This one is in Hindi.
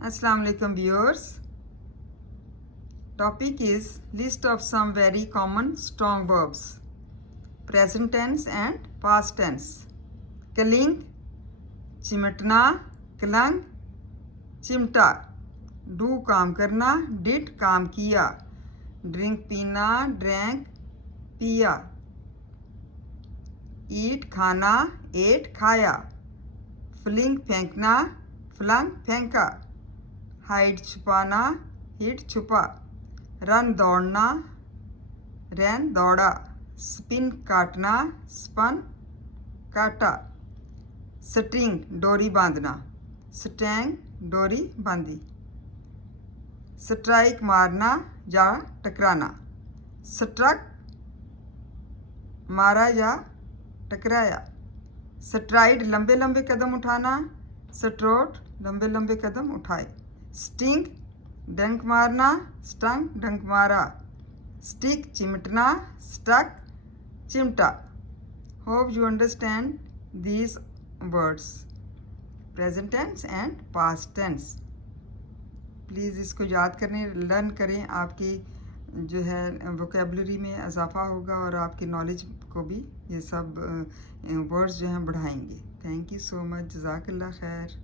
Assalamu alaikum viewers. Topic is list of some very common strong verbs. Present tense and past tense. Kaling, चिमटना, कलंग, चिमटा. Do काम करना, did काम किया. Drink पीना, drank पिया. Eat खाना, ate खाया. Fling फेंकना, flung फेंका. हाइड छुपाना, हिड छुपा. रन दौड़ना, रैन दौड़ा. स्पिन काटना, स्पन काटा. स्ट्रिंग डोरी बांधना, स्टैंग डोरी बांधी. स्ट्राइक मारना या टकराना. स्ट्रक मारा या टकराया. स्ट्राइड लंबे लंबे कदम उठाना, स्ट्रोट लंबे लंबे कदम उठाए. स्टिंग डंक मारना, स्टंग डंक मारा. स्टिक चिमटना, स्टक चिमटा. Hope you understand these words, present tense and past tense. Please इसको याद करने लर्न करें. आपकी जो है वोकेबलरी में इजाफा होगा और आपकी नॉलेज को भी ये सब वर्ड्स जो हैं बढ़ाएंगे. Thank you so much. जज़ाकल्लाह खैर.